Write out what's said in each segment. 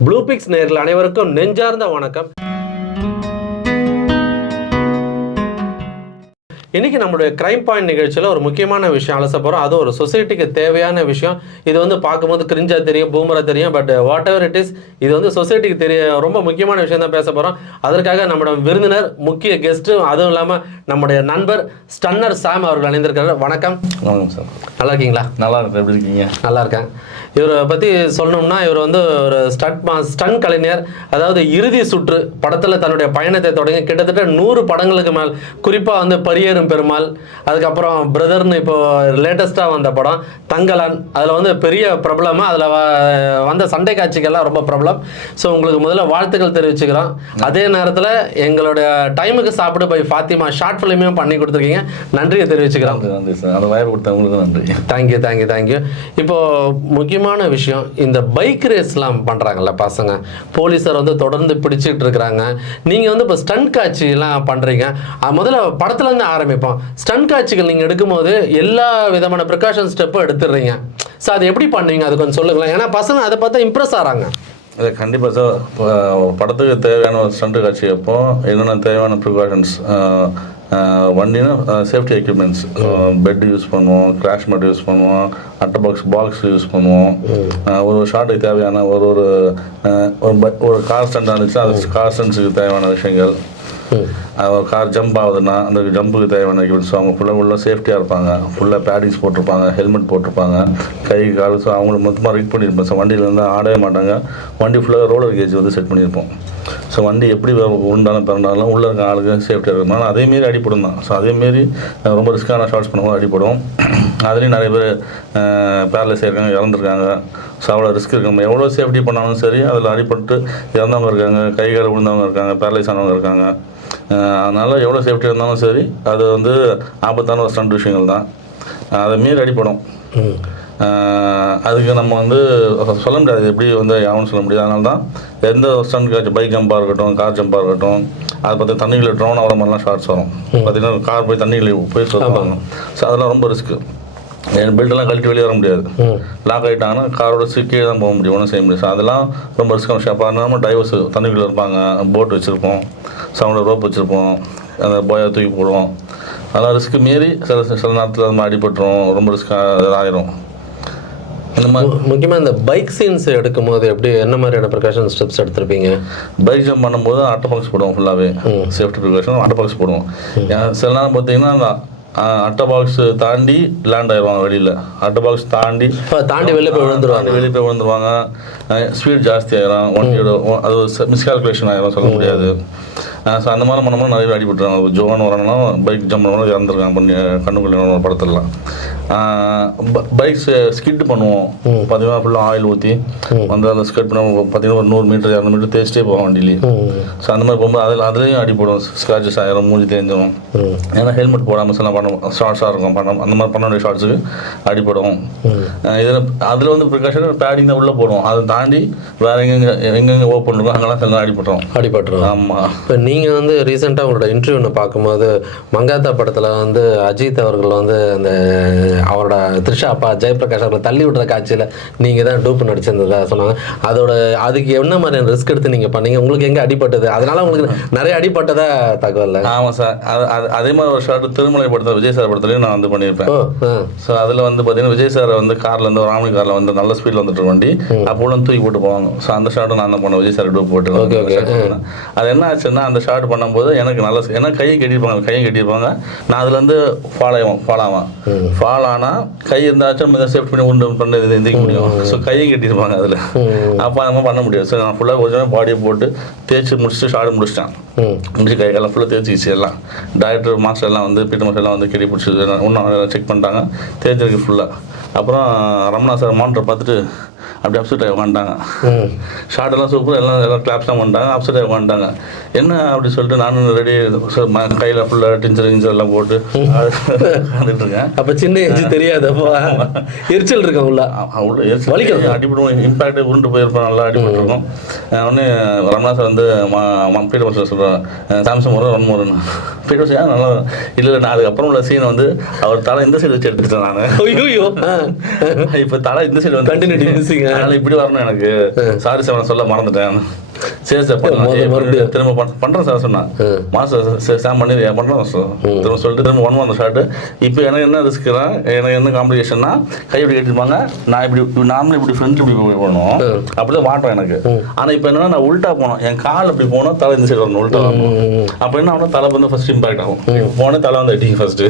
Blue fix நேயர்கள் அனைவருக்கும் நெஞ்சார்ந்த வணக்கம். இன்றைக்கி நம்மளுடைய கிரைம் பாயிண்ட் நிகழ்ச்சியில் ஒரு முக்கியமான விஷயம் அலச போகிறோம். அது ஒரு சொசைட்டிக்கு தேவையான விஷயம். இது வந்து பார்க்கும்போது கிரிஞ்சாக தெரியும், பூமராக தெரியும், but what ever it is, இது வந்து சொசைட்டிக்கு ரொம்ப முக்கியமான விஷயம் தான் பேச போகிறோம். அதற்காக நம்மளோட விருந்தினர், முக்கிய கெஸ்ட்டு, அதுவும் இல்லாமல் நம்முடைய நண்பர் ஸ்டன்னர் சாம் அவர்கள் அணிந்திருக்கிறார். வணக்கம். வணக்கம் சார். நல்லா இருக்கீங்களா? நல்லா இருக்கேன். எப்படி இருக்கீங்க? நல்லா இருக்கேன். இவரை பற்றி சொல்லணும்னா, இவர் வந்து ஒரு ஸ்டன் கலைஞர். அதாவது இறுதி சுற்று படத்தில் தன்னுடைய பயணத்தை தொடங்கி கிட்டத்தட்ட 100 படங்களுக்கு மேல், குறிப்பாக வந்து பரியேறும் பெருமாள், அதுக்கப்புறம் பிரதர்னு இப்போ லேட்டஸ்ட்டாக வந்த படம் தங்கலான், அதில் வந்து பெரிய பிரபலமாக அதில் வந்த சண்டை காட்சிகள்லாம் ரொம்ப பிரபலம். ஸோ உங்களுக்கு முதல்ல வாழ்த்துக்கள் தெரிவிச்சுக்கிறோம். அதே நேரத்தில் எங்களுடைய டைமுக்கு சாப்பிடு பை ஃபாத்திமா ஷார்ட் ஃபிலிமையும் பண்ணி கொடுத்துருக்கீங்க, நன்றியை தெரிவிச்சுக்கிறோம். நன்றி சார். அந்த வாய்ப்பு கொடுத்தவங்களுக்கு நன்றி. தேங்க்யூ. இப்போது முக்கியமான விஷயம், இந்த பைக் ரேஸ்லாம் பண்ணுறாங்கல்ல பசங்க, போலீஸார் வந்து தொடர்ந்து பிடிச்சிட்டு இருக்கிறாங்க. நீங்கள் வந்து இப்போ ஸ்டண்ட் காட்சியெல்லாம் பண்ணுறீங்க. முதல்ல படத்துலேருந்து ஆரம்பிப்போம். ஸ்டண்ட் காட்சிகள் நீங்கள் எடுக்கும்போது எல்லா விதமான ப்ரிகாஷன் ஸ்டெப்பும் எடுத்துடுறீங்க. ஸோ அது எப்படி பண்ணுவீங்க, அது கொஞ்சம் சொல்லுங்களேன். ஏன்னா பசங்க அதை பார்த்தா இம்ப்ரெஸ் ஆகிறாங்க. அது கண்டிப்பாக சார். படத்துக்கு தேவையான ஒரு ஸ்டண்ட் காட்சி அப்போ என்னென்ன தேவையான ப்ரிகாஷன்ஸ், வண்டினா சேஃப்டி எக்யூப்மெண்ட்ஸ், பெட் யூஸ் பண்ணுவோம், கிராஷ் மேட் யூஸ் பண்ணுவோம், அட்டை பாக்ஸ் யூஸ் பண்ணுவோம். ஒரு ஷாட்டுக்கு தேவையான ஒரு கார் ஸ்டண்ட் இருந்துச்சுன்னா அது கார் ஸ்டண்ட்ஸுக்கு தேவையான விஷயங்கள். கார் ஜம்ப் ஆகுதுன்னா அந்த ஜம்புக்கு தேவையான எக்யூப்மெண்ட்ஸ். அவங்க ஃபுல்லாக சேஃப்டியாக இருப்பாங்க, ஃபுல்லாக பேடிங்ஸ் போட்டிருப்பாங்க, ஹெல்மெட் போட்டிருப்பாங்க, கை கால். ஸோ அவங்களுக்கு மொத்தமாக ரிக் பண்ணியிருப்போம். ஸோ வண்டியில் வந்து ஆடவே மாட்டாங்க. வண்டி ஃபுல்லாக ரோலர் கேஜ் வந்து செட் பண்ணியிருப்போம். ஸோ வண்டி எப்படி உண்டாலும் பிறந்தாலும் உள்ளே இருக்க ஆளுக்கு சேஃப்டியாக இருக்கும். ஆனால் அதேமாரி அடிப்படும் தான். ஸோ அதேமாரி ரொம்ப ரிஸ்க்கான ஷார்ட்ஸ் பண்ணும்போது அடிப்படும். அதுலேயும் நிறைய பேர் பேரலைஸ் ஆகிருக்காங்க, இறந்துருக்காங்க. ஸோ அவ்வளோ ரிஸ்க் இருக்கு. நம்ம எவ்வளோ சேஃப்டி பண்ணாலும் சரி, அதில் அடிப்பட்டு இறந்தவங்க இருக்காங்க, கைகால் விழுந்தவங்க இருக்காங்க, பேரலைஸ் ஆனவங்க இருக்காங்க. அதனால் எவ்வளோ சேஃப்டி இருந்தாலும் சரி, அது வந்து ஆபத்தான ஒரு ஸ்டண்ட் விஷயங்கள் தான். அதை மீறி அடிப்படும். அதுக்கு நம்ம வந்து சொல்ல முடியாது, எப்படி வந்து யாரும் சொல்ல முடியாது. அதனால தான் எந்த ஸ்டண்ட் காட்சி, பைக் ஜம்பாக இருக்கட்டும், கார் ஜம்பாக இருக்கட்டும், அதை பார்த்து தண்ணியில் ட்ரோன் ஆகிற மாதிரிலாம் ஷார்ட்ஸ் வரும். பார்த்திங்கன்னா கார் போய் தண்ணியில் போய் சொல்லுவாங்க. ஸோ அதெல்லாம் ரொம்ப ரிஸ்க்கு. பெல்ட்டெல்லாம் கழட்டி வெளியே வர முடியாது. லாக் ஆகிட்டாங்கன்னா காரோட கீழே தான் போக முடியும், ஒன்றும் செய்ய முடியாது. ஸோ அதெல்லாம் ரொம்ப ரிஸ்க்கான விஷயம். அப்போ நம்ம டைவர்ஸ் தண்ணிக்குள்ளே இருப்பாங்க, போட் வச்சுருப்போம், சவுண்டில் ரோப் வச்சுருப்போம், அந்த போயை தூக்கி போடுவோம். அதெல்லாம் ரிஸ்க்கு மீறி சில நேரத்தில் நம்ம அடிபட்டுரும், ரொம்ப ரிஸ்க்காக ஆயிரும். இந்த மாதிரி முக்கியமாக இந்த பைக் சீன்ஸ் எடுக்கும் போது எப்படி, என்ன மாதிரியான ப்ரிகாஷன் ஸ்டெப்ஸ் எடுத்திருப்பீங்க? பைக் ஜம்ப் பண்ணும்போது அட்டை பாக்ஸ் போடுவோம். ஃபுல்லாகவே சேஃப்டி ப்ரிகாஷன் அட்டை பாக்ஸ் போடுவோம். சில நேரம் பார்த்தீங்கன்னா அந்த அட்டை பாக்ஸ் தாண்டி லேண்ட் ஆயிடுவாங்க வெளியில். அட்டை பாக்ஸ் தாண்டி வெளியே போய் விழுந்துருவாங்க. ஸ்பீட் ஜாஸ்தி ஆகிடும், வண்டியோட அது மிஸ்கால்குலேஷன் ஆகிடும், சொல்ல முடியாது. ஸோ அந்த மாதிரி பண்ணோம்னா நிறைய அடிபட்டுருவாங்க. ஜோன் வரணும்னா பைக் ஜம்ப் பண்ணோம்னா இறந்துருக்காங்க பண்ணி கண்ணுக்குள்ள படத்துலலாம். பைக்ஸ் ஸ்கிட் பண்ணுவோம். பார்த்தீங்கன்னா ஃபுல்லாக ஆயில் ஊற்றி வந்து அதில் ஸ்கிட் பண்ண பார்த்தீங்கன்னா ஒரு 100 மீட்டர் 200 மீட்டர் தேய்ச்சிட்டே போவோம் வண்டியிலே. ஸோ அந்த மாதிரி போகும்போது அதுலேயும் அடிப்படும், ஸ்க்ராச்சஸ் ஆகிரும், மூஞ்சி தேஞ்சிடும். ஏன்னா ஹெல்மெட் போடாமல் சில ஷார்ட்ஸாக இருக்கும், அந்த மாதிரி பண்ண வேண்டிய ஷார்ட்ஸுக்கு அடிப்படும். இதில் அதில் வந்து ப்ரிகாஷன் பேடிங் தான் உள்ளே போடுவோம். அதை தாண்டி வேறு எங்கெங்கே ஓப்பன் இருக்கும் அங்கெல்லாம் சில அடிபட்டுரும். ஆமாம். இப்போ நீங்கள் வந்து ரீசெண்டாக உங்களோட இன்டர்வியூ ஒன்று பார்க்கும்போது, மங்காத்தா படத்தில் வந்து அஜித் அவர்கள் வந்து அந்த அவரோட த்ரிஷா அப்பா ஜெயபிரகாஷ் அவர்களை தள்ளி விடுற காட்சியில் நீங்கள் தான் டூப்பு நடிச்சிருந்ததா சொன்னாங்க. அதுக்கு என்ன மாதிரியான ரிஸ்க் எடுத்து நீங்கள் பண்ணீங்க? உங்களுக்கு எங்கே அடிபட்டது? அதனால உங்களுக்கு நிறைய அடிபட்டதா தகவல்? ஆமாம் சார். அதே மாதிரி ஒரு ஷார்ட் திருமலை படத்தில் விஜய் சார் படத்துலையும் நான் வந்து பண்ணியிருப்பேன். ஸோ அதில் வந்து பார்த்தீங்கன்னா விஜய் சார் வந்து கார்லேருந்து ஒரு ஆம்னி காரில் வந்து நல்ல ஸ்பீடில் வந்துட்டு வண்டி அப்போ தூக்கி போட்டு போவாங்க. ஸோ அந்த ஷார்ட்டும் நான் தான் பண்ணேன், விஜய் சார் டூப் போட்டு. அது என்ன ஆச்சுன்னா, அந்த ஷார்ட் பண்ணும்போது எனக்கு ஏன்னா கையை கட்டியிருப்பாங்க. நான் அதில் வந்து ஃபால் ஆனால் கை இருந்தாச்சும் சேஃப்டி பண்ணி உண்டு பண்ணி எந்திரிக்க முடியும். ஸோ கையை கட்டியிருப்பாங்க அதில். அப்போ அந்த மாதிரி பண்ண முடியாது. ஸோ நான் ஃபுல்லாக கொஞ்சம் பாடியை போட்டு தேய்ச்சி முடிச்சுட்டு ஷார்ட் முடிச்சிட்டேன். கையெல்லாம் ஃபுல்லாக தேய்ச்சிச்சு. எல்லாம் டாக்டர் மாஸ்டர் எல்லாம் வந்து பீட்டர் மாஸ்டர் எல்லாம் வந்து கெடி பிடிச்சி இன்னும் செக் பண்ணிட்டாங்க, தேய்ச்சிருக்கு ஃபுல்லாக. அப்புறம் ரமணா சார் மானிட்டர் பார்த்துட்டு அப்படி அப்செட் ஆகி உட்காந்துட்டாங்க. ஷார்ட்டெல்லாம் சூப்பர், எல்லாம் கிளாப்ஸ்லாம் பண்ணிட்டாங்க, அப்செட் ஆகி உட்காந்துட்டாங்க. என்ன அப்படி சொல்லிட்டு நானும் ரெடி கையில் ஃபுல்லாக டிஞ்சர் எல்லாம் போட்டு உட்காந்துட்டு இருக்கேன். அப்போ சின்ன ஏஜ் தெரியாது, எரிச்சல் இருக்கேன் உள்ள எரிச்சல் வலிக்கும், அடிபடுவோம், இம்பாக்ட் உருண்டு போயிருப்போம், நல்லா அடிபட்டுருக்கோம். உடனே ரமணா சார் வந்து பீட்டர் மாஸ்டர் சொல்கிறேன், சாம்சங் வரும் ரன் வரும். பீட்டர் சார் நல்லா இல்லை, நான் அதுக்கப்புறம் உள்ள சீன் வந்து அவர் தலை இந்த சைடு வச்சு எடுத்துட்டேன். நான் இப்போ தலை இந்த சைடு வந்து கண்டினியூட்டி மிஸ்ஸிங் வந்துட்டீங்க. அதனால இப்படி வரணும் எனக்கு. சாரி சார், நான் சொல்ல மறந்துட்டேன். சரி சார் திரும்ப பண்றேன் சார் சொன்னா. மாஸ்டர் சார் பண்ணி பண்றோம் சார் திரும்ப சொல்லிட்டு திரும்ப 1 month ஷார்ட். இப்போ எனக்கு என்ன ரிஸ்க்னா, எனக்கு என்ன காம்ப்ளிகேஷன்னா, கை இப்படி கட்டிருப்பாங்க, நான் இப்படி நார்மலி இப்படி ஃப்ரெண்ட் இப்படி போகணும், அப்படிதான் மாட்டோம் எனக்கு. ஆனா இப்போ என்னன்னா, நான் உல்ட்டா போனோம், என் கால் இப்படி போனோம், தலை இந்த சைடு வரணும், உல்ட்டா வரணும். அப்போ என்ன ஆகும், தலை வந்து ஃபர்ஸ்ட் இம்பாக்ட் ஆகும். போனே தலை வந்து அடிக்கும் ஃபர்ஸ்ட்.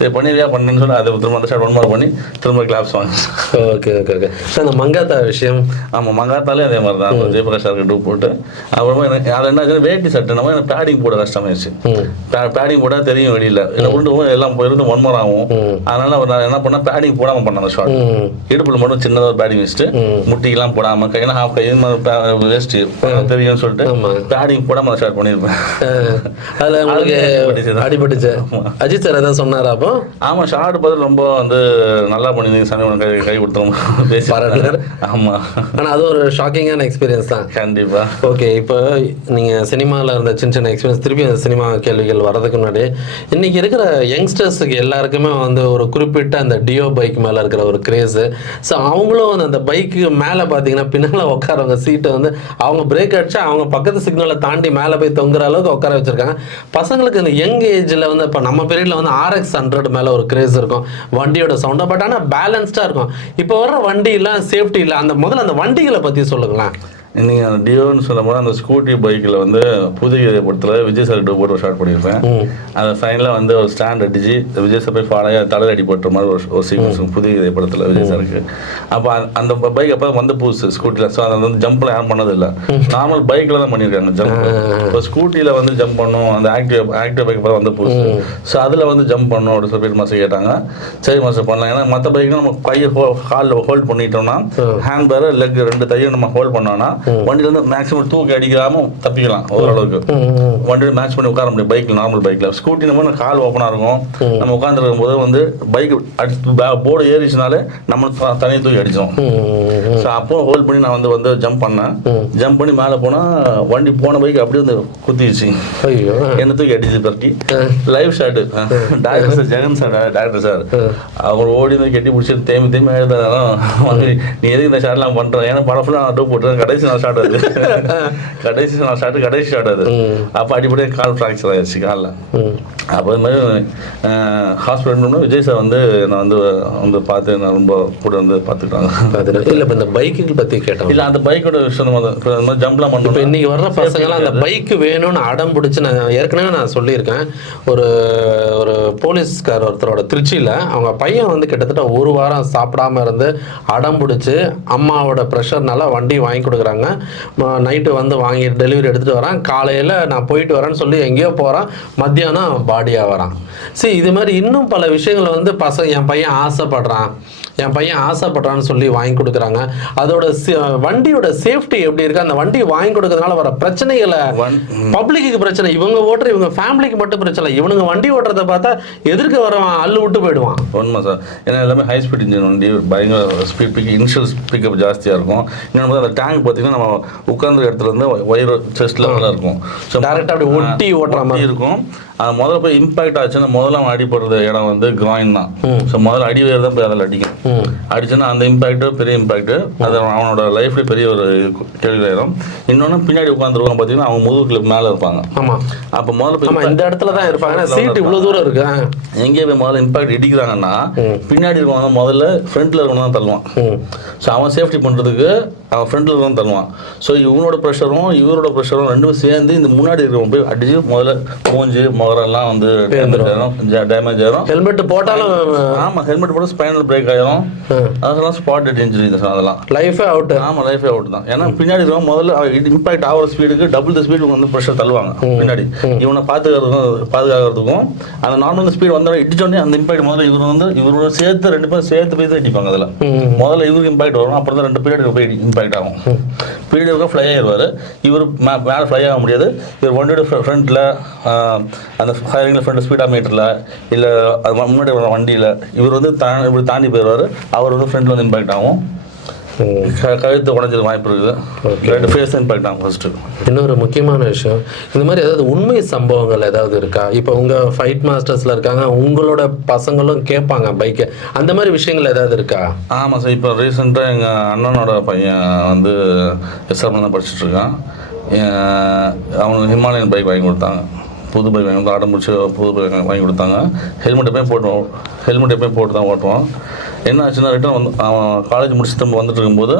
சரி பண்ணியா பண்ணுன்னு சொல்லி அதை திரும்ப அந்த ஷார்ட் 1 month பண்ணி திரும்ப கிளாப்ஸ் வாங்க. Okay okay okay. அந்த மங்காத்தா விஷயம், ஆமாம் மங்காத்தாலே அதே மாதிரி தான். ஜெயபிரகாஷ் சாருக்கு டூ போட்டு அப்புறமா எனக்கு அது என்ன வேட்டி சட்டை நம்ம எனக்கு பேடிங் போட கஷ்டமாயிடுச்சு. பேடிங் போட்டால் தெரியும் வெளியில் இல்லை உண்டு எல்லாம் போயிருந்து 1 month ஆகும். அதனால நான் என்ன பண்ணேன், பேடிங் போடாமல் பண்ணேன் அந்த ஷார்ட். இடுப்பில் மட்டும் சின்னதாக பேடிங் வச்சுட்டு முட்டிக்கெல்லாம் போடாமல் கையில் ஹாஃப் கை வேஸ்ட் தெரியும்னு சொல்லிட்டு பேடிங் போடாமல் அந்த ஷார்ட் பண்ணியிருப்பேன். அதில் உங்களுக்கு அடிபட்டுச்சு. அஜித் சார் எதாவது சொன்னாரா அப்போ? ஆமாம் ஷார்ட் பார்த்து ரொம்ப வந்து நல்லா பண்ணியிருந்தீங்க சாமி, கை கொடுத்தோம் பேசி. ஆமாம், ஆனால் அது ஒரு ஷாக்கிங்கான எக்ஸ்பீரியன்ஸ் தான். கண்டிப்பாக. ஓகே, இப்போ நீங்கள் சினிமாவில் இருந்த சின்ன சின்ன எக்ஸ்பீரியன்ஸ் திருப்பி அந்த சினிமா கேள்விகள் வர்றதுக்கு முன்னாடி, இன்றைக்கி இருக்கிற யங்ஸ்டர்ஸுக்கு எல்லாருக்குமே வந்து ஒரு குறிப்பிட்ட அந்த டியோ பைக் மேலே இருக்கிற ஒரு கிரேஸு. ஸோ அவங்களும் வந்து அந்த பைக்கு மேலே பார்த்தீங்கன்னா பின்னால் உட்காரவங்க சீட்டை வந்து அவங்க பிரேக் அடிச்சா அவங்க பக்கத்து சிக்னலை தாண்டி மேலே போய் தொங்குற அளவுக்கு உட்கார வச்சுருக்காங்க. பசங்களுக்கு இந்த யங் ஏஜில் வந்து இப்போ நம்ம பீரியடில் வந்து RX 100 மேலே ஒரு கிரேஸ் இருக்கும், வண்டியோட சவுண்டை. பட் ஆனால் பேலன்ஸ்டாக இருக்கும். இப்போ வர்ற வண்டியெல்லாம் சேஃப்டி இல்லை. முதல்ல அந்த வண்டிகளை பற்றி சொல்லுங்களேன். நீங்கள் அந்த டியோன்னு சொல்லும் போது அந்த ஸ்கூட்டி பைக்கில் வந்து புதுகிரை படத்தில் விஜய் சார் டூ போட்டு ஒரு ஷார்ட் பண்ணியிருப்பேன். அந்த ஃபைனலில் வந்து ஒரு ஸ்டாண்ட் அடிச்சு விஜய் சார் போய் ஃபாலையாக தலையில் அடி போட்டுற மாதிரி ஒரு சீக்வன்ஸ் புதுகிரை படத்தில் விஜய் சாருக்கு. அப்போ அந்த பைக் அப்போ வந்து புதுசு ஸ்கூட்டியில். ஸோ அதை வந்து ஜம்பில் யாரும் பண்ணதில்லை, நார்மல் பைக்கில் தான் பண்ணியிருக்காங்க ஜம்ப். இப்போ ஸ்கூட்டியில் வந்து ஜம்ப் பண்ணணும், அந்த ஆக்டிவ் பைக் அப்போ வந்து புதுசு. ஸோ அதில் வந்து ஜம்ப் பண்ணணும் அப்படின்னு சொல்லி மாஸ்டர் கேட்டாங்க. சரி மாஸ்டர் பண்ணலாம். ஏன்னா மற்ற பைக்லாம் நம்ம கையை காலில் ஹோல்ட் பண்ணிட்டோம்னா, ஹேண்ட் பேர் லெக் 2 தையும் நம்ம ஹோல்ட் பண்ணோம்னா வண்டியில இருந்து மேக்ஸிமம் தூக்கி அடிக்காம தப்பிக்கலாம் ஓரளவுக்கு. வண்டியில மேட்ச் பண்ணி உட்கார முடியும் பைக்ல, நார்மல் பைக்ல. ஸ்கூட்டி நம்ம கால் ஓப்பனா இருக்கும், நம்ம உட்காந்துருக்கும் போது வந்து பைக் போர்டு ஏறிச்சுனாலே நம்ம தனியாக தூக்கி அடிச்சோம். ஸோ அப்போ ஹோல்ட் பண்ணி நான் வந்து ஜம்ப் பண்ணேன். ஜம்ப் பண்ணி மேலே போனா வண்டி போன பைக் அப்படியே வந்து குத்திடுச்சு, என்ன தூக்கி அடிச்சு பரட்டி. Live shot doctor sir, Jagan sir doctor sir, அவர் ஓடி வந்து கெட்டி பிடிச்சிட்டு தேம்பி எழுதாலும் வந்து நீ எதுக்கு இந்த ஷாட்லாம் பண்றேன், ஏன்னா படம் ஃபுல்லாக நான் டூ போட்டுறேன். கடைசி நாள் ஷார்ட் அது, கடைசி ஷார்ட் அது. அப்போ அடிப்படையாக கால் ஃப்ராக்சர் ஆயிடுச்சு காலில். அப்போ இது மாதிரி ஹாஸ்பிட்டல் விஜய் சார் வந்து நான் வந்து பார்த்து நான் ரொம்ப கூட வந்து பார்த்துக்கிட்டாங்க. இல்லை இப்போ இந்த பைக்குகள் பற்றி கேட்டோம். இல்லை அந்த பைக்கோட விஷயம் ஜம்ப்லாம் பண்ணுறோம். இப்போ இன்றைக்கி வர்ற பசங்களாம் அந்த பைக்கு வேணும்னு அடம் பிடிச்சி, நான் ஏற்கனவே நான் சொல்லியிருக்கேன், ஒரு போலீஸ்கார் ஒருத்தரோட திருச்சியில் அவங்க பையன் வந்து கிட்டத்தட்ட 1 வாரம் சாப்பிடாம இருந்து அடம் பிடிச்சி அம்மாவோட ப்ரெஷர்னால வண்டி வாங்கி கொடுக்குறாங்க. நைட்டு வந்து வாங்கி டெலிவரி எடுத்துகிட்டு வரான், காலையில் நான் போயிட்டு வரேன்னு சொல்லி எங்கேயோ போகிறான், மத்தியானம் பாடியாக வரான். சரி, இது மாதிரி இன்னும் பல விஷயங்களை வந்து என் பையன் ஆசைப்படுறான்னு சொல்லி வாங்கி கொடுக்குறாங்க. அதோட வண்டியோட சேஃப்டி எப்படி இருக்கு, அந்த வண்டி வாங்கி கொடுக்கறதுனால வர பிரச்சனைகளை, பப்ளிக்கு பிரச்சனை, இவங்க ஓட்டுற இவங்க ஃபேமிலிக்கு மட்டும் பிரச்சனை, இவனுங்க வண்டி ஓட்டுறதை பார்த்தா எதிர்க்க வரவன் அள்ளு விட்டு போயிடுவான். உண்மை சார், ஏன்னா எல்லாமே ஹை ஸ்பீட் இன்ஜின் வண்டி, பயங்கர ஸ்பீட் பிக், இனிஷியல் பிக்கப் ஜாஸ்தியாக இருக்கும். இன்னொன்று அந்த டேங்க் பார்த்தீங்கன்னா நம்ம உட்கார்ந்த இடத்துல இருந்து ஒயர் செஸ்ட் லெவலில் இருக்கும். ஸோ டேரெக்டாக அப்படி ஒட்டி ஓட்டுற மாதிரி இருக்கும். அது முதல்ல போய் இம்பாக்ட் ஆச்சுன்னா முதல்ல அவன் அடிப்படுறது இடம் வந்து கிராயின் தான். ஸோ முதல்ல அடி வேறு தான் போய் அதில் அடிக்கும். அடிச்சுன்னா அந்த இம்பாக்ட் பெரிய இம்பாக்ட், அது அவனோட லைஃப்ல பெரிய ஒரு கேள்வியாயிரும். இன்னொன்று பின்னாடி உட்காந்துருவாங்க பார்த்தீங்கன்னா அவங்க முதுகுக்கு மேலே இருப்பாங்க. ஆமாம், அப்போ முதல்ல இந்த இடத்துல தான் இருப்பாங்க, சீட் இவ்வளோ தூரம் இருக்கு. எங்கேயே போய் முதல்ல இம்பாக்ட் இடிக்கிறாங்கன்னா பின்னாடி இருக்கவங்க முதல்ல ஃப்ரண்ட்ல இருக்கணும் தான் தள்ளுவான். ஸோ அவன் சேஃப்டி பண்ணுறதுக்கு அவன் ஃப்ரண்ட்ல தான் தள்ளுவான். ஸோ இவனோட ப்ரெஷரும் இவரோட ப்ரெஷரும் ரெண்டுமே சேர்ந்து இந்த முன்னாடி இருக்கவங்க போய் அடிச்சு முதல்ல மூஞ்சி முகரெல்லாம் வந்து டேமேஜ் ஆயிரும். ஹெல்மெட் போட்டாலும் ஆமாம், ஹெல்மெட் போட்டு ஸ்பைனல் பிரேக் ஆயிரும். அதெல்லாம் ஸ்பாட் டெட் இன்ஜுரி, அதெல்லாம் லைஃபே அவுட். ஆமாம், லைஃபே அவுட் தான். ஏன்னா பின்னாடி இருக்கவங்க முதல்ல இம்பாக்ட் ஆகிற ஸ்பீடுக்கு டபுள் த ஸ்பீடு வந்து ப்ரெஷர் தள்ளுவாங்க பின்னாடி. இவனை பாதுகாக்கிறதுக்கும் அந்த நார்மல் ஸ்பீடு வந்தாலும் இடிச்சோடனே அந்த இம்பாக்ட் முதல்ல இவரோட சேர்த்து 2 பேரும் சேர்த்து போய் தான் இடிப்பாங்க. அதில் முதல்ல இவருக்கு இம்பாக்ட் வரும், அப்புறம் தான் 2 பீரியட் போய் இம்பாக்ட் ஆகும். பீரியடுக்கு ஃப்ளை ஆகிடுவார். இவர் மேலே ஃப்ளை ஆக முடியாது. இவர் வண்டியோட ஃப்ரண்ட்டில் அந்த ஃபயரிங்கில் ஃப்ரண்ட் ஸ்பீடாக மீட்டரில் இல்லை அது முன்னாடி வர வண்டியில் இவர் வந்து இப்படி தாண்டி போயிடுவார். அவர் வந்து ஃப்ரண்ட்டில் வந்து இம்பாக்ட் ஆகும். கழுத்து உடஞ்சிருக்க வாய்ப்பு இருக்குது. ஃபேஸ் இம்பாக்ட் தான் ஃபர்ஸ்ட்டு. இன்னொரு முக்கியமான விஷயம், இந்த மாதிரி ஏதாவது உண்மை சம்பவங்கள் ஏதாவது இருக்கா? இப்போ உங்கள் ஃபைட் மாஸ்டர்ஸில் இருக்காங்க, உங்களோட பசங்களும் கேட்பாங்க பைக்கை, அந்த மாதிரி விஷயங்கள் ஏதாவது இருக்கா? ஆமாம் சார். இப்போ ரீசெண்டாக எங்கள் அண்ணனோட பையன் வந்து எஸ்ஆர்எம் தான் படிச்சுட்டு இருக்கான். அவனுக்கு ஹிமாலயன் பைக் வாங்கி கொடுத்தாங்க. புது பைக் வாங்கி கொடுத்தா ஆடம் முடிச்சு புது பைக் வாங்கி கொடுத்தாங்க. ஹெல்மெட் எப்பயும் போட்டு தான் ஓட்டுவான். என்ன ஆச்சுன்னா ரிட்டர்ன் வந்து அவன் காலேஜ் முடிச்சு திரும்ப வந்துட்டு இருக்கும்போது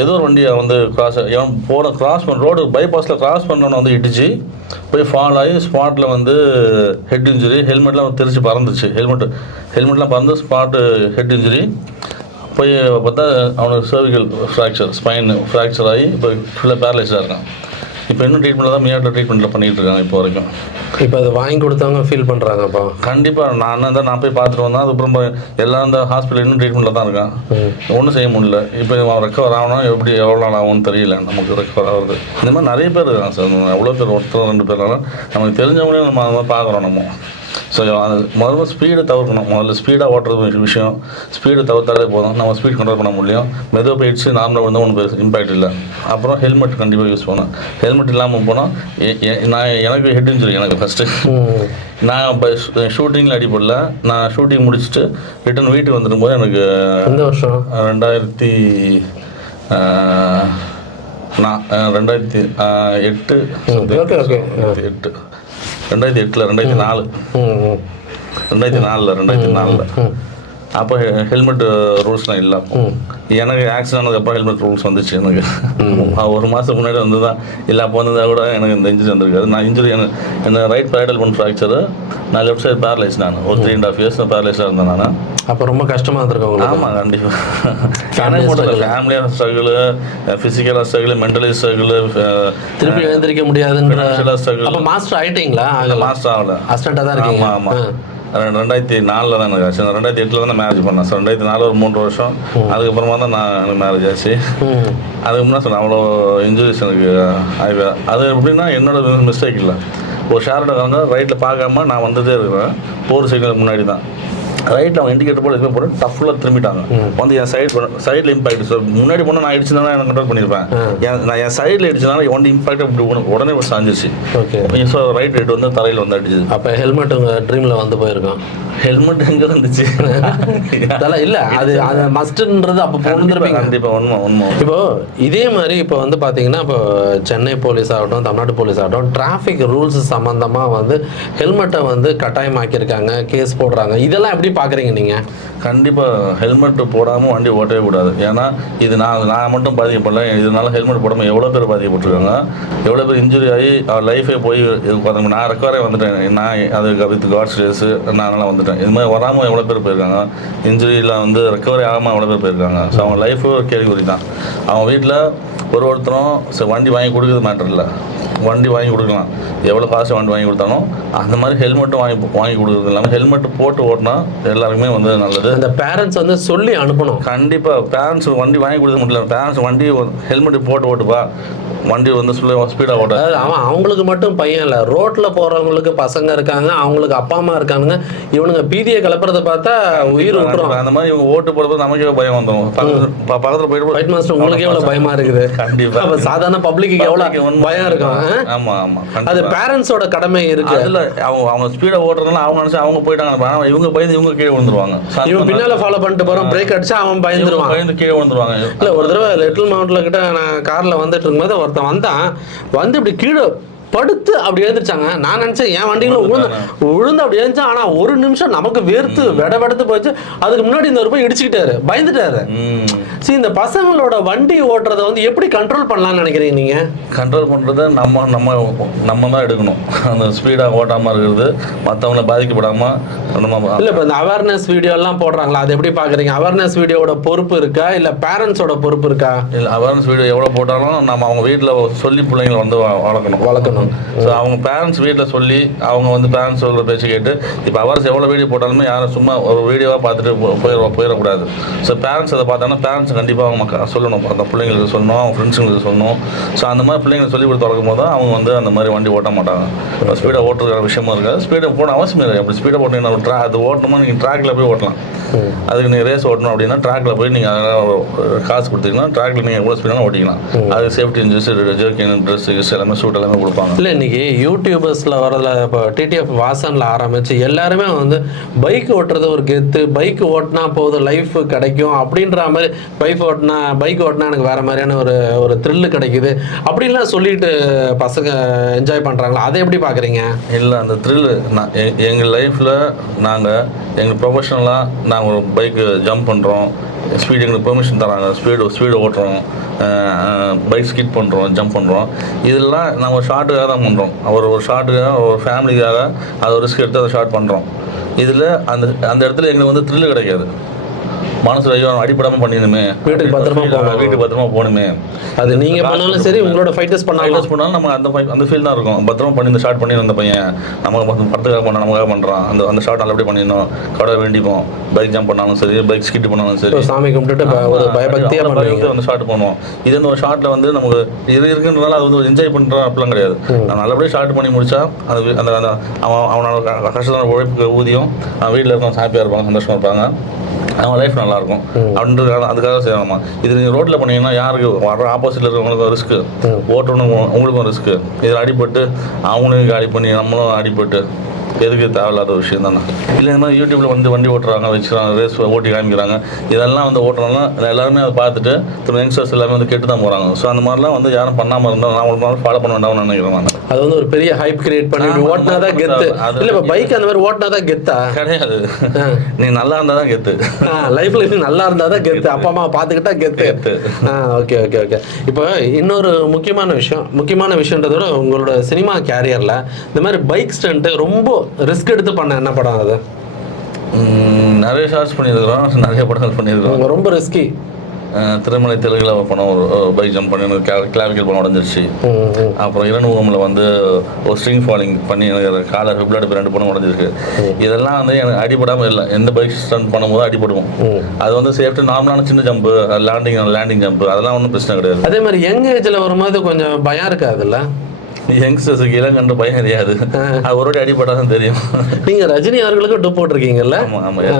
ஏதோ ஒரு வண்டியை வந்து கிராஸ் பண்ண ரோடு பைபாஸில் கிராஸ் பண்ணவனை வந்து இடிச்சு போய் ஃபால் ஆகி ஸ்பாட்டில் வந்து ஹெட் இன்ஜுரி. ஹெல்மெட்லாம் தெரிச்சு பறந்துச்சு. ஹெல்மெட்லாம் பறந்து ஸ்பாட்டு ஹெட் இன்ஜுரி. போய் பார்த்தா அவனுக்கு சர்விக்கல் ஃப்ராக்சர், ஸ்பைன் ஃப்ராக்சர் ஆகி இப்போ ஃபுல்லாக பேரலைஸாக இருக்கான். இப்போ இன்னும் ட்ரீட்மெண்ட்டில் தான் மியாட்டில் ட்ரீட்மெண்ட்டில் பண்ணிகிட்டு இருக்காங்க இப்போ வரைக்கும். இப்போ அதை வாங்கி கொடுத்தவங்க ஃபீல் பண்ணுறாங்கப்பா. கண்டிப்பாக நான் போய் பார்த்துட்டு வந்தேன். அதுக்கப்புறம் எல்லாம் இந்த ஹாஸ்பிட்டல் இன்னும் ட்ரீட்மெண்ட்டில் தான் இருக்கான். ஒன்றும் செய்ய முடியல. இப்போ அவன் ரெக்கவர் ஆகணும், எவ்வளோ நாள் ஆகும்னு தெரியல. நமக்கு ரெக்கவர் ஆகுது. இந்த மாதிரி நிறைய பேர் இருக்காங்க சார். எவ்வளோ பேர், ஒருத்தர் 2 பேர்னாலும் நமக்கு தெரிஞ்சவங்களையும் நம்ம அதை மாதிரி பார்க்குறோம் நம்ம. ஸோ அது முதல்ல ஸ்பீடை தவிர்க்கணும். முதல்ல ஸ்பீடாக ஓட்டுறது விஷயம். ஸ்பீடை தவிர்த்தாலே போதும், நம்ம ஸ்பீட் கண்ட்ரோல் பண்ண முடியும். மெதுவாக போயிடுச்சு நார்மலாக வந்து ஒன்றும் இம்பாக்ட் இல்லை. அப்புறம் ஹெல்மெட் கண்டிப்பாக யூஸ் பண்ணணும். ஹெல்மெட் இல்லாமல் போனால் எனக்கு ஹெட் இன்ஜுரி. எனக்கு ஃபஸ்ட்டு நான் இப்போ ஷூட்டிங்கில் அடிப்படல. நான் ஷூட்டிங் முடிச்சுட்டு ரிட்டன் வீட்டுக்கு வந்துடும் போது எனக்கு எந்த வருஷம்? 2008 2004 அப்போ ஹெல்மெட் ரூல்ஸ்லாம் இல்லை. எனக்கு ஆக்சிடென்ட் ஆனதுக்கப்புறம் ஹெல்மெட் ரூல்ஸ் வந்துச்சு. எனக்கு 1 மாதத்துக்கு முன்னாடி வந்து தான் இல்லை. அப்போ வந்ததாக கூட எனக்கு இந்த இன்ஜுரி வந்திருக்காது. நான் இன்ஜுரி என்ன ரைட் பேரடல் ஒன் ஃப்ராக்சரு. நான் லெஃப்ட் சைடு பேரலைஸ். நான் ஒரு 3.5 years பேரலைஸாக இருந்தேன் நான். அப்போ ரொம்ப கஷ்டமாக இருந்திருக்கோம். ஆமாம், கண்டிப்பாக. ஃபேமிலியாக ஸ்ட்ரகிள், ஃபிசிக்கலாக ஸ்ட்ரகிள், மென்டலி ஸ்ட்ரகிள், திருப்பி எழுந்திரிக்க முடியாதுன்ற ஸ்ட்ரகிள். அப்போ மாஸ்டர் ஆகிட்டீங்களா? மாஸ்டர் ஆகலை, அசிஸ்டண்ட்டாக தான் இருக்கீங்க. ஆமாம். 2004 தான் எனக்கு ஆச்சு. 2008 தான் மேரேஜ் பண்ணேன் சார். 2004 ஒரு 3 வருஷம். அதுக்கப்புறமா தான் எனக்கு மேரேஜ் ஆச்சு. அதுக்கு முன்னாடி சொன்னேன் அவ்வளோ இன்ஜுரிஸ் எனக்கு ஆகி. அது எப்படின்னா என்னோட மிஸ்டேக் இல்லை. ஒரு ஷேரோட வந்து ரைட்டில் பார்க்காம நான் வந்துட்டே இருக்கிறேன். 4 செகண்ட் முன்னாடி தான் ரைட்டில் அவன் இண்டிகேட்டர் போல எதுவுமே போட்டு டஃப்பில் திரும்பிட்டாங்க. வந்து என் சைடில் இம்பாக்ட். ஸோ முன்னாடி போனால் நான் இடிச்சுனா எனக்கு கண்ட்ரோல் பண்ணியிருப்பேன். நான் என் சைடில் இடிச்சதுனால ஒன் இம்பாக்ட் இப்படி உடனே சாஞ்சிச்சு. ஸோ ரைட் ஹெட் வந்து தரையில் வந்து அடிச்சுது. அப்போ ஹெல்மெட் உங்கள் ட்ரீமில் வந்து போயிருக்கான். ஹெல்மெட் எங்கே வந்துச்சு? அதெல்லாம் இல்லை, அது மஸ்ட்ன்றது அப்போ போகணுருப்பீங்க. கண்டிப்பாக உண்மை. இப்போ இதே மாதிரி இப்போ வந்து பார்த்தீங்கன்னா இப்போ சென்னை போலீஸ் ஆகட்டும், தமிழ்நாடு போலீஸ் ஆகட்டும், டிராஃபிக் ரூல்ஸ் சம்மந்தமாக வந்து ஹெல்மெட்டை வந்து கட்டாயமாக்கியிருக்காங்க, கேஸ் போடுறாங்க. இதெல்லாம் எப்படி பார்க்குறீங்க நீங்கள்? கண்டிப்பாக ஹெல்மெட் போடாமல் வண்டி ஓட்டவே கூடாது. ஏன்னா இது நான் மட்டும் பாதிக்கப்படல. இதனால ஹெல்மெட் போடாமல் எவ்வளோ பேர் பாதிக்கப்பட்டிருக்காங்க, எவ்வளோ பேர் இன்ஜுரி ஆகி லைஃபே போய் நான் ரெக்கவரே வந்துட்டேன். நான் அது வித் காட்ஸ் ரேஸு நான் வந்துட்டேன். இது மாதிரி வராமல் எவ்வளோ பேர் போயிருக்காங்க, இன்ஜுரியில் வந்து ரெக்கவரி ஆகாமல் எவ்வளோ பேர் போயிருக்காங்க. ஸோ அவங்க லைஃபு ஒரு கேள்விக்குறி தான். அவங்க வீட்டில் ஒருத்தரும் வண்டி வாங்கி கொடுக்குறது மேட்டர் இல்லை. வண்டி வாங்கி கொடுக்கலாம், எவ்வளோ காசு வண்டி வாங்கி கொடுத்தாலும் அந்த மாதிரி ஹெல்மெட்டும் வாங்கி கொடுக்குறது இல்லாமல் ஹெல்மெட்டு போட்டு ஓட்டினா எல்லாருக்குமே வந்து நல்லது. அந்த பேரண்ட்ஸ் வந்து சொல்லி அனுப்பணும். கண்டிப்பாக பேரண்ட்ஸ் வண்டி வாங்கி கொடுக்க முடியல. பேரண்ட்ஸ் வண்டி ஹெல்மெட்டு போட்டு ஓட்டுப்பா, வண்டி வந்து ஸ்பீடாக ஓட்ட. அவங்களுக்கு மட்டும் பையன் இல்லை, ரோட்டில் போகிறவங்களுக்கு பசங்க இருக்காங்க, அவங்களுக்கு அப்பா அம்மா இருக்காங்க. இவனுங்க பீதியை கிளப்புறதை பார்த்தா உயிர் விட்டுரும். அந்த மாதிரி இவங்க ஓட்டு போடுறது நமக்கே பயம் வந்துடும். பக்கத்தில் போயிட்டு ஃபைட் மாஸ்டர் உங்களுக்கு எவ்வளோ பயமா இருக்குது? கண்டிப்பாக. அப்போ சாதாரண பப்ளிக்கு எவ்வளோ பயம் இருக்கும். ஆமாம். அது பேரண்ட்ஸோட கடமை இருக்கு. அதில் அவங்க ஸ்பீடாக ஓட்டுறதுனால அவங்க நினச்சி அவங்க போயிட்டாங்க. ஆனால் இவங்க பயந்து இவங்க கீழே விழுந்துருவாங்க. இவன் பின்னால் ஃபாலோ பண்ணிட்டு போகிறோம், பிரேக் அடிச்சா அவன் பயந்துருவான், பயந்து கீழே விழுந்துருவாங்க. இல்லை ஒரு தடவை லிட்டில் மவுண்ட்ல கிட்ட நான் காரில் வந்துட்டு இருக்கும்போது ஒருத்தன் வந்தான், வந்து இப்படி கீழே படுத்து அப்படி எழுந்திரிச்சாங்க. நான் நினைச்சேன் என் வண்டிகளும் உழுந்து அப்படி எழுந்துச்சா. ஆனா ஒரு நிமிஷம் நமக்கு வேர்த்து வெடவெடுத்து போச்சு. அதுக்கு முன்னாடி இந்த போய் இடிச்சுக்கிட்டாரு, பயந்துட்டாரு. சரி, இந்த பசங்களோட வண்டி ஓட்டுறதை வந்து எப்படி கண்ட்ரோல் பண்ணலாம்னு நினைக்கிறீங்க நீங்க? கண்ட்ரோல் பண்றதை நம்ம தான் எடுக்கணும். அந்த ஸ்பீடாக ஓட்டாமல் இருக்கிறது, மற்றவங்கள பாதிக்கப்படாமல் நம்ம. இல்லை, இப்போ இந்த அவேர்னஸ் வீடியோ எல்லாம் போடுறாங்களா, அது எப்படி பார்க்குறீங்க? அவேர்னஸ் வீடியோட பொறுப்பு இருக்கா இல்லை பேரண்ட்ஸோட பொறுப்பு இருக்கா? இல்லை, அவேர்னஸ் வீடியோ எவ்வளோ போட்டாலும் நம்ம அவங்க வீட்டில் சொல்லி பிள்ளைங்களை வந்து வளர்க்கணும். பண்ணணும். ஸோ அவங்க பேரண்ட்ஸ் வீட்டில் சொல்லி அவங்க வந்து பேரண்ட்ஸ் சொல்கிற பேச்சு கேட்டு இப்போ அவர்ஸ் எவ்வளோ வீடியோ போட்டாலுமே யாரும் சும்மா ஒரு வீடியோவாக பார்த்துட்டு போயிடக்கூடாது. ஸோ பேரண்ட்ஸ் அதை பார்த்தாங்கன்னா பேரண்ட்ஸ் கண்டிப்பாக அவங்க சொல்லணும், அந்த பிள்ளைங்களுக்கு சொல்லணும், அவங்க ஃப்ரெண்ட்ஸுங்களுக்கு சொல்லணும். ஸோ அந்த மாதிரி பிள்ளைங்களை சொல்லி கொடுத்து வளர்க்கும் போது தான் அவங்க வந்து அந்த மாதிரி வண்டி ஓட்ட மாட்டாங்க. ஸ்பீடாக ஓட்டுற விஷயமும் இருக்காது, ஸ்பீடாக போட அவசியம் இல்லை. அப்படி ஸ்பீடாக போட்டீங்கன்னா அது ஓட்டணுமா நீங்கள் ட்ராக்கில் போய் ஓட்டலாம். அதுக்கு நீங்கள் ரேஸ் ஓட்டணும் அப்படின்னா ட்ராக்கில் போய் நீங்கள் காசு கொடுத்தீங்கன்னா ட்ராக்கில் நீங்கள் எவ்வளோ ஸ்பீடாக ஓட்டிக்கலாம். அது சேஃப்டி இன்ஜின்ஸ், ஜெர்கின், ட்ரெஸ் எல்லாமே சூட் எல்லாமே கொடுப்பாங்க. இல்லை இன்னைக்கு யூடியூபர்ஸில் வரல, இப்போ டிடிஎஃப் வாசனில் ஆரம்பிச்சு எல்லாருமே வந்து பைக் ஓட்டுறது ஒரு கெத்து, பைக் ஓட்டினா போதும் லைஃப் கிடைக்கும் அப்படின்ற மாதிரி, பைக் ஓட்டினா எனக்கு வேற மாதிரியான ஒரு த்ரில்லு கிடைக்குது அப்படின்லாம் சொல்லிட்டு பசங்க என்ஜாய் பண்ணுறாங்களா? அதை எப்படி பார்க்குறீங்க? இல்லை, அந்த த்ரில்லு எங்கள் லைஃப்பில் எங்கள் ப்ரொஃபஷனலாக நாங்கள் ஒரு பைக்கு ஜம்ப் பண்ணுறோம், ஸ்பீடு எங்களுக்கு பெர்மிஷன் தராங்க, ஸ்பீடு ஓட்டுறோம், பைக் ஸ்கிட் பண்ணுறோம், ஜம்ப் பண்ணுறோம். இதெல்லாம் நாங்கள் ஒரு ஷார்ட்டுக்காக தான் பண்ணுறோம். ஒரு ஷார்ட்டுக்காக, ஒரு ஃபேமிலிக்காக அதை ஒரு ரிஸ்க் எடுத்து அதை ஷார்ட் பண்ணுறோம். இதில் அந்த இடத்துல எங்களுக்கு வந்து த்ரில்லு கிடைக்காது. மனசு ஐயோ அடிப்படாமல் பண்ணிடணுமே, வீட்டுக்கு பத்திரமா போகணுமே. அது நீங்கள் பண்ணாலும் சரி, உங்களோட ஃபைட்டர்ஸ் பண்ணாலும் நம்ம அந்த ஃபீல் தான் இருக்கும். பத்திரமா பண்ணி இந்த ஷார்ட் பண்ணி அந்த பையன் நமக்கு படத்துக்காக பண்ண நமக்காக பண்ணுறான், அந்த ஷார்ட் நல்லபடி பண்ணிடணும், கடை வேண்டிப்போம். பைக் ஜம்ப் பண்ணாலும் சரி, பைக் ஸ்கிட் பண்ணாலும் சரி, சாமி கும்பிட்டுட்டு ஒரு பயபக்தியாக அந்த ஷார்ட் பண்ணுவோம். இது வந்து ஒரு ஷார்ட்டில் வந்து நமக்கு இருக்குன்றதால அது வந்து என்ஜாய் பண்ணுறோம் அப்படிலாம் கிடையாது. நான் நல்லபடியாக ஷார்ட் பண்ணி முடிச்சா அந்த அவனோட கஷ்டத்தோட உழைப்புக்கு ஊதியம், அவன் வீட்டில் இருக்கவங்க ஹாப்பியாக இருப்பாங்க, சந்தோஷமாக இருப்பாங்க, அவன் லைஃப் நல்லாயிருக்கும் அப்படின்றதுக்காக அதுக்காக செய்யணுமா. இது நீங்கள் ரோட்டில் பண்ணீங்கன்னா யாருக்கு வர ஆப்போசிட்டில் இருக்கிறவங்களுக்கும் ரிஸ்க்கு, ஓட்டணும் உங்களுக்கும் ரிஸ்க்கு. இதில் அடிபட்டு அவங்களுக்கு அடி பண்ணி நம்மளும் அடிபட்டு எதுக்கு தேவையில்லாத விஷயம் தானே. இல்லை இந்த மாதிரி யூடியூப்பில் வந்து வண்டி ஓட்டுறாங்க, வச்சுக்கிறாங்க, ரேஸ் ஓட்டி காமிக்கிறாங்க, இதெல்லாம் வந்து ஓட்டுறாங்கன்னா எல்லாருமே அதை பார்த்துட்டு திரும்ப யங்ஸ்டர்ஸ் எல்லாமே வந்து கெட்டு தான் போகிறாங்க. ஸோ அந்த மாதிரிலாம் வந்து யாரும் பண்ணாமல் இருந்தால் நான் ஒரு மாதிரி ஃபாலோ பண்ண வேண்டாம்னு நினைக்கிறேன். அது வந்து ஒரு பெரிய ஹைப் கிரியேட் பண்ணி ஓட்டினா தான் கெத்து. இல்லை இப்போ பைக் அந்த மாதிரி ஓட்டினா தான் கெத்தா? கிடையாது, நீ நல்லா இருந்தால் தான் கெத்து. லைஃப்ல நீ நல்லா இருந்தால் தான் கெத்து, அப்பா அம்மா பார்த்துக்கிட்டா கெத்து. Okay okay okay. இப்போ இன்னொரு முக்கியமான விஷயன்றத விட உங்களோட சினிமா கேரியரில் இந்த மாதிரி பைக் ஸ்டண்ட்டு ரொம்ப ரிஸ்க் எடுத்து பண்ண என்ன படம் அது? நிறைய ஷார்ட்ஸ் பண்ணியிருக்கிறோம், நிறைய படங்கள் பண்ணியிருக்கிறோம். ரொம்ப ரிஸ்கி. திருமலை தெலுங்குல படம் ஒரு பைக் ஜம்ப் பண்ணி எனக்கு கிளாவிக்கல் படம் உடஞ்சிருச்சு. அப்புறம் இரநூகமில் வந்து ஒரு ஸ்ட்ரிங் ஃபாலிங் பண்ணி எனக்கு காலர் பிளட் 2 படம் உடஞ்சிருக்கு. இதெல்லாம் வந்து எனக்கு அடிபடாமல் இல்லை, எந்த பைக் ஸ்டண்ட் பண்ணும்போது அடிபடுவோம். அது வந்து சேஃப்டி நார்மலான சின்ன ஜம்ப்பு, லேண்டிங் ஜம்ப்பு, அதெல்லாம் ஒன்றும் பிரச்சனை கிடையாது. அதே மாதிரி யங் ஏஜில் வரும்போது கொஞ்சம் பயம் இருக்காதுல்ல? யங்ஸ்டர்ஸுக்கு இளம் கண்டு பயம் தெரியாது, அது ஒரு வாட்டி அடிபட்டாதான் தெரியும். நீங்க ரஜினி அவர்களுக்கும் டூப் போட்டிருக்கீங்கல்ல?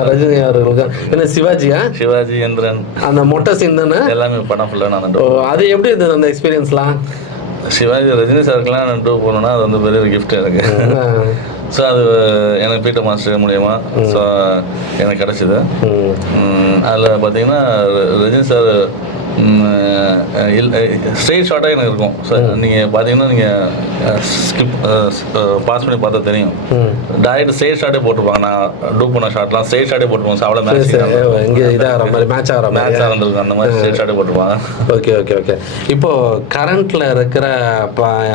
ரஜினி அவர்களுக்கு என்ன சிவாஜியா? சிவாஜி, எந்திரன், அந்த மொட்டை சீன் தானே எல்லாமே படம் ஃபுல்லாக நான் அது எப்படி இருந்தது அந்த எக்ஸ்பீரியன்ஸ்லாம்? சிவாஜி ரஜினி சாருக்கெல்லாம் நான் டூப் போனோன்னா அது வந்து பெரிய கிஃப்ட் எனக்கு. ஸோ அது எனக்கு பீட்டர் மாஸ்டர் மூலியமா ஸோ எனக்கு கிடச்சிது. அதில் பார்த்தீங்கன்னா ரஜினி சார் ஸ்ட்ரெயிட் ஷாட்டாக எனக்கு இருக்கும். ஸோ நீங்கள் பார்த்தீங்கன்னா நீங்கள் பாஸ் பண்ணி பார்த்தா தெரியும், டைரக்ட் ஸ்ட்ரெயிட் ஷாட்டே போட்டிருப்பாங்க. நான் டூப் பண்ண ஷாட்லாம் ஸ்ட்ரெயிட் ஷாட்டே போட்டுருப்பாங்க. ஸோ அவ்வளோ மேட்ச் ஆகிருந்திருக்கும், அந்த மாதிரி ஸ்ட்ரெயிட் ஷாட்டே போட்டிருப்பாங்க. Okay okay okay. இப்போது கரண்ட்டில் இருக்கிற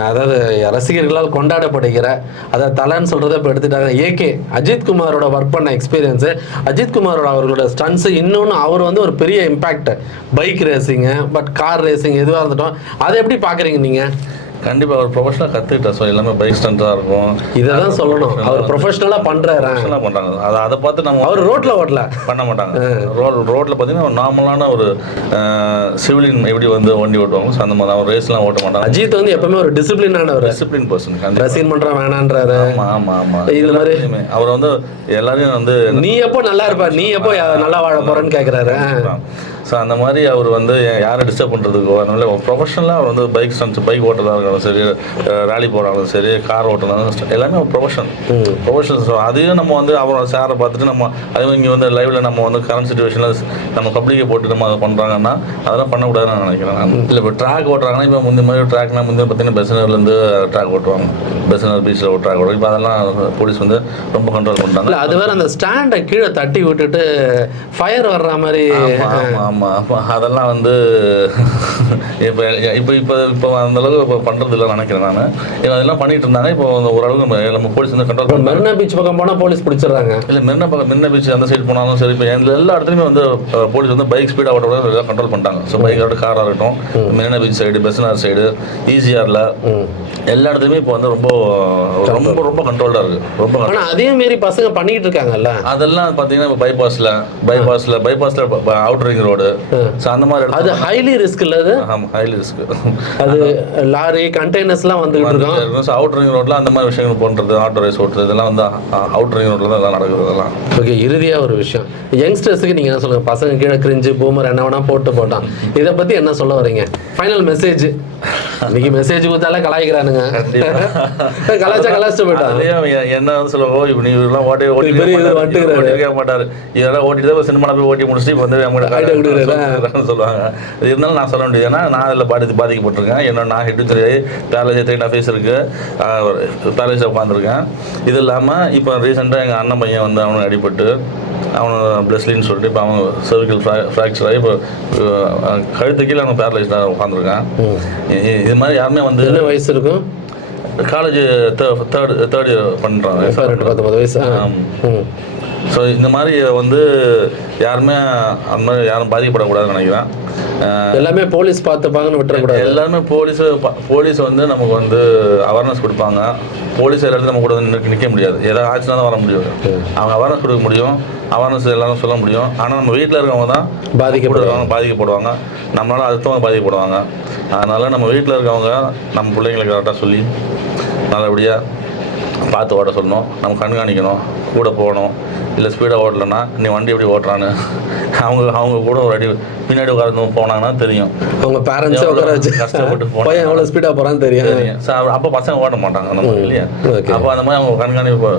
அதாவது ரசிகர்களால் கொண்டாடப்படுகிற அதாவது தலைன்னு சொல்கிறத இப்போ எடுத்துட்டாங்க ஏகே அஜித் குமாரோட ஒர்க் பண்ண எக்ஸ்பீரியன்ஸு, அஜித் குமாரோட அவர்களோட ஸ்டன்ஸு, இன்னொன்று அவர் வந்து ஒரு பெரிய impact bike racing, but car racing எதுவாக இருந்துட்டோம், அதை எப்படி பார்க்குறீங்க நீங்கள்? கண்டிப்பாக அவர் ப்ரொஃபஷனலாக கற்றுக்கிட்டார். ஸோ எல்லாமே பைக் ஸ்டண்ட்டாக இருக்கும். இதை தான் சொல்லணும், அவர் ப்ரொஃபஷனலாக பண்ணுறாரு. பண்ணுறாங்க, அதை பார்த்து நம்ம அவர் ரோட்டில் ஓட்டல பண்ண மாட்டாங்க. ரோட்டில் பார்த்தீங்கன்னா ஒரு நார்மலான ஒரு சிவிலியன் எப்படி வந்து வண்டி ஓட்டுவாங்க, ஸோ அந்த மாதிரி அவர் ரேஸ்லாம் ஓட்ட மாட்டாங்க. அஜித் வந்து எப்பவுமே ஒரு டிசிப்ளினான ஒரு டிசிப்ளின் பர்சன், ரசிகன் பண்ணுறான் வேணான்றாரு. ஆமாம் ஆமாம், இது மாதிரி அவர் வந்து எல்லாரையும் வந்து நீ எப்போ நல்லா இருப்ப, நீ எப்போ நல்லா வாழ போகிறேன்னு கேட்குறாரு. ஸோ அந்த மாதிரி அவர் வந்து யாரை டிஸ்டர்ப் பண்ணுறதுக்கோ அதனால ப்ரொஃபஷனலாக அவர் வந்து பைக் ஸ்டன்ஸ், பைக் ஓட்டுறதா இருந்தாலும் சரி, ரேலி போகிறாலும் சரி, கார் ஓட்டுறதாலும் எல்லாமே ஒரு ப்ரொஃபஷனல். ஸோ அதையும் நம்ம வந்து அவரோட சேரை பார்த்துட்டு நம்ம அதே மாதிரி இங்கே வந்து லைவில் நம்ம வந்து கரண்ட் சுச்சுவேஷனில் நம்ம பப்ளிக்கை போட்டு நம்ம அதை பண்ணுறாங்கன்னா அதெல்லாம் பண்ணக்கூடாதுன்னு நான் நினைக்கிறேன். இல்லை இப்போ ட்ராக் ஓட்டுறாங்கன்னா இப்போ முந்தைய மாதிரி ட்ராக்னா முந்தைய பார்த்தீங்கன்னா பெசனர்லேருந்து ட்ராக் ஓட்டுவாங்க, பெசனர் பீச்சில் ஒரு ட்ராக் ஓட்டுவாங்க. இப்போ அதெல்லாம் போலீஸ் வந்து ரொம்ப கண்ட்ரோல் பண்ணுறாங்க. அது வேறு அந்த ஸ்டாண்டை கீழே தட்டி விட்டுட்டு ஃபயர் வர்ற மாதிரி ஆமாம் அப்போ அதெல்லாம் வந்து இப்போ இப்போ இப்போ இப்போ அந்தளவுக்கு இப்போ பண்ணுறது இல்லைன்னு நினைக்கிறேன் நான். அதெல்லாம் பண்ணிட்டு இருந்தாங்க. இப்போ ஓரளவுக்கு நம்ம போலீஸ் வந்து கண்ட்ரோல் பண்ணி. மெரினா பீச் பக்கம் போனால் போலீஸ் பிடிச்சிடுறாங்க. இல்லை மெரினா பீச் அந்த சைடு போனாலும் சரி, இப்போ எல்லா இடத்துலையுமே வந்து போலீஸ் வந்து பைக் ஸ்பீடாக ஓட்ட கண்ட்ரோல் பண்ணிட்டாங்க. ஸோ பைக் ஆகட்டும், காராக இருக்கட்டும், மெரினா பீச் சைடு, பெஸ்னார் சைடு, ஈசிஆரில் எல்லா இடத்துலையுமே இப்போ வந்து ரொம்ப ரொம்ப ரொம்ப கண்ட்ரோல்டாக இருக்குது. ரொம்ப. ஆனால் அதே மாரி பசங்க பண்ணிக்கிட்டு இருக்காங்கல்ல. அதெல்லாம் பார்த்தீங்கன்னா இப்போ பைபாஸில் அவுட்டர் ரிங் ரோடு, ஸோ அந்த மாதிரி இடத்துல அது ஹைலி ரிஸ்க் இல்லை அது. ஆமாம், ஹைலி ரிஸ்க். அது லாரி கண்டெய்னர்ஸ்லாம் வந்துகிட்டு இருக்கோம். ஸோ அவுட்டர் ரிங் ரோட்டில் அந்த மாதிரி விஷயங்கள் பண்ணுறது, ஆட்டோ ரேஸ் ஓட்டுறது, இதெல்லாம் வந்து அவுட்டர் ரிங் ரோட்டில் தான் எல்லாம் நடக்குது அதெல்லாம். ஓகே, இறுதியாக ஒரு விஷயம், யங்ஸ்டர்ஸுக்கு நீங்கள் என்ன சொல்லுங்கள்? பசங்க கீழே கிரிஞ்சு பூமர் என்ன வேணால் போட்டான், இதை பற்றி என்ன சொல்ல வரீங்க? Final message. இன்னைக்கு மெசேஜ் கொடுத்தாலே கலாய்க்கிறானுங்க. கலாய்ச்சிட்டு போயிட்டான். என்ன வந்து சொல்லுவோம், இப்போ நீ இதெல்லாம் ஓட்டிருக்க மாட்டாரு, இதெல்லாம் ஓட்டிட்டு தான் சினிமாவில் போய் ஓட்டி முடிச்சுட்டு இப்போ வந்து சொல்லுவாங்க. இது இருந்தாலும் நான் சொல்ல முடியாது, ஏன்னா நான் அதில் பாதிக்கப்பட்டிருக்கேன். என்னோட நான் ஹெட் சொல்லி பேரலைஸ் 3 ஆஃபீஸ் இருக்குது, பேரலைஸில் உட்காந்துருக்கேன். இது இல்லாமல் இப்போ ரீசெண்டாக எங்கள் அண்ணன் பையன் வந்து அவனுக்கு அடிபட்டு அவனு பிளஸ்லின்னு சொல்லிட்டு இப்போ அவன் சர்விக்கல் ஃப்ராக்சர் ஆகி இப்போ கழுத்து கீழே அவன் பேரலைஸ்டாக உட்காந்துருக்கான். இது மாதிரி யாருமே வந்து என்ன வயசு இருக்கும்? காலேஜ் தேர்ட் இயர் பண்ணுறாங்க. 19 வயசு. ஸோ இந்த மாதிரி வந்து யாருமே அந்த மாதிரி யாரும் பாதிக்கப்படக்கூடாதுன்னு நினைக்கிறேன். எல்லாமே போலீஸ் பார்த்துப்பாங்கன்னு விட்டுறக்கூடாது. எல்லாருமே போலீஸ் வந்து நமக்கு வந்து அவேர்னஸ் கொடுப்பாங்க. போலீஸ் எல்லாத்தையும் நம்ம கூட நிற்க முடியாது, ஏதாவது ஆச்சுன்னா தான் வர முடியும். அவங்க அவேர்னஸ் கொடுக்க முடியும், அவேர்னஸ் எல்லாரும் சொல்ல முடியும். ஆனால் நம்ம வீட்டில் இருக்கவங்க தான் பாதிக்கப்படுவாங்க, நம்மளால அடுத்தவங்க பாதிக்கப்படுவாங்க. அதனால் நம்ம வீட்டில் இருக்கவங்க நம்ம பிள்ளைங்களுக்கு கரெக்டாக சொல்லி நல்லபடியாக பார்த்து ஓட்ட சொல்லணும், நம்ம கண்காணிக்கணும், கூட போகணும். இல்லை ஸ்பீடாக ஓட்டலைன்னா நீ வண்டி எப்படி ஓட்டுறான்னு அவங்க கூட ஒரு அடி பின்னாடி உட்காந்து போனாங்கன்னா தெரியும். அவங்க பேரண்ட்ஸே உட்கார வச்சு கஷ்டப்பட்டு போனால் எவ்வளோ ஸ்பீடாக போகிறான்னு தெரியும். அப்போ பசங்க ஓட்ட மாட்டாங்க அந்த மாதிரி இல்லையா. அப்போ அந்த மாதிரி அவங்க கண்காணிப்பு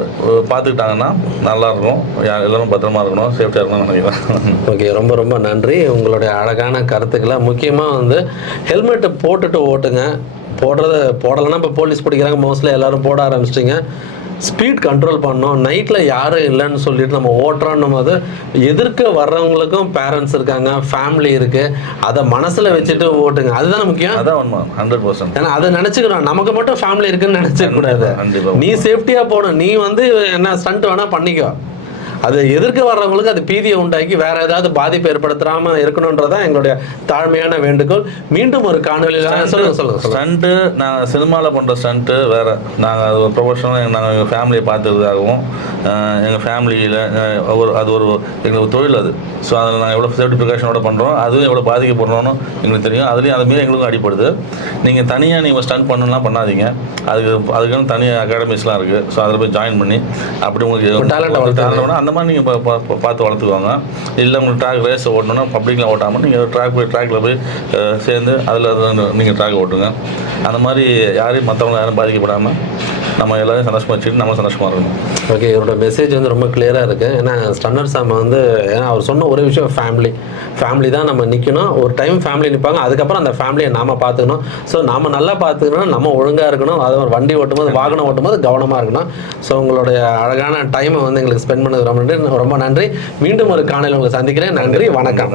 பார்த்துக்கிட்டாங்கன்னா நல்லாயிருக்கும். எல்லோரும் பத்திரமா இருக்கணும், சேஃப்டியாக இருக்கணும்னு நினைக்கிறேன். ஓகே, ரொம்ப ரொம்ப நன்றி. உங்களுடைய அழகான கருத்துக்களை முக்கியமாக வந்து ஹெல்மெட்டை போட்டுட்டு ஓட்டுங்க. போடலைன்னா இப்போ போலீஸ் பிடிக்கிறாங்க, மோஸ்ட்லி எல்லோரும் போட ஆரம்பிச்சிட்டிங்க. ஸ்பீட் கண்ட்ரோல் பண்ணணும். நைட்டில் யாரும் இல்லைன்னு சொல்லிட்டு நம்ம ஓட்டுறோன்னும் போது எதிர்க்க வர்றவங்களுக்கும் பேரண்ட்ஸ் இருக்காங்க, ஃபேமிலி இருக்குது, அதை மனசில் வச்சுட்டு ஓட்டுங்க. அதுதான் முக்கியம். அதான் உண்மை, 100%. ஏன்னா அதை நினச்சிக்கிறோம், நமக்கு மட்டும் ஃபேமிலி இருக்குன்னு நினச்சிக்கூடாது. நீ சேஃப்டியாக போகணும். நீ வந்து என்ன ஸ்டண்ட் வேணால் பண்ணிக்கோ, அது எதிர்க்க வர்றவங்களுக்கு அது பீதியை உண்டாக்கி வேற ஏதாவது பாதிப்பு ஏற்படுத்தாமல் இருக்கணுன்றதான் எங்களுடைய தாழ்மையான வேண்டுகோள். மீண்டும் ஒரு காணொலியில் சொல்லுங்க. ஸ்டண்ட்டு நாங்கள் சினிமாவில் பண்ணுற ஸ்டண்ட்டு வேறு. நாங்கள் அது ஒரு ப்ரொஃபஷனல், நாங்கள் எங்கள் ஃபேமிலியை பார்த்துக்கிறதாகவும், எங்கள் ஃபேமிலியில் அது ஒரு எங்களுக்கு தொழில் அது. ஸோ அதில் நாங்கள் எவ்வளோ சேஃப்டி ப்ரிகாஷனோட பண்ணுறோம், அதுவும் எவ்வளோ பாதிக்கப்படுறோன்னு எங்களுக்கு தெரியும். அதுலேயும் அதுமாரி எங்களுக்கும் அடிப்படுது. நீங்கள் தனியாக ஸ்டண்ட் பண்ணலாம் பண்ணாதீங்க. அதுக்குன்னு தனியாக அகாடமிஸ்லாம் இருக்குது. ஸோ அதில் போய் ஜாயின் பண்ணி அப்படி உங்களுக்கு டேலண்ட் அந்த மாதிரி நீங்கள் பார்த்து வளர்த்துக்குவாங்க. இல்லை உங்களுக்கு ட்ராக் ரேஸ் ஓட்டணும்னா பப்ளிக்கில் ஓட்டாமல் நீங்கள் ட்ராக்கில் போய் சேர்ந்து அதில் நீங்கள் ட்ராக் ஓட்டுங்க. அந்த மாதிரி யாரையும் மற்றவங்க யாரும் பாதிக்கப்படாமல் நம்ம எல்லாரும் சந்தோஷமாக வச்சுட்டு நம்ம சந்தோஷமாக இருக்கணும். ஓகே, இவரோட மெசேஜ் வந்து ரொம்ப கிளியராக இருக்குது. ஏன்னா ஸ்டன்னர் சாம் வந்து ஏன்னா அவர் சொன்ன ஒரே விஷயம், ஃபேமிலி தான் நம்ம நிற்கணும். ஒரு டைம் ஃபேமிலி நிற்பாங்க, அதுக்கப்புறம் அந்த ஃபேமிலியை நாம் பார்த்துக்கணும். ஸோ நம்ம நல்லா பார்த்துக்கணும், நம்ம ஒழுங்காக இருக்கணும். அது ஒரு வண்டி ஓட்டும்போது, வாகனம் ஓட்டும்போது கவனமாக இருக்கணும். ஸோ உங்களுடைய அழகான டைமை வந்து எங்களுக்கு ஸ்பெண்ட் பண்ணது ரொம்ப நன்றி. மீண்டும் ஒரு காணொலியில் உங்களை சந்திக்கிறேன். நன்றி, வணக்கம்.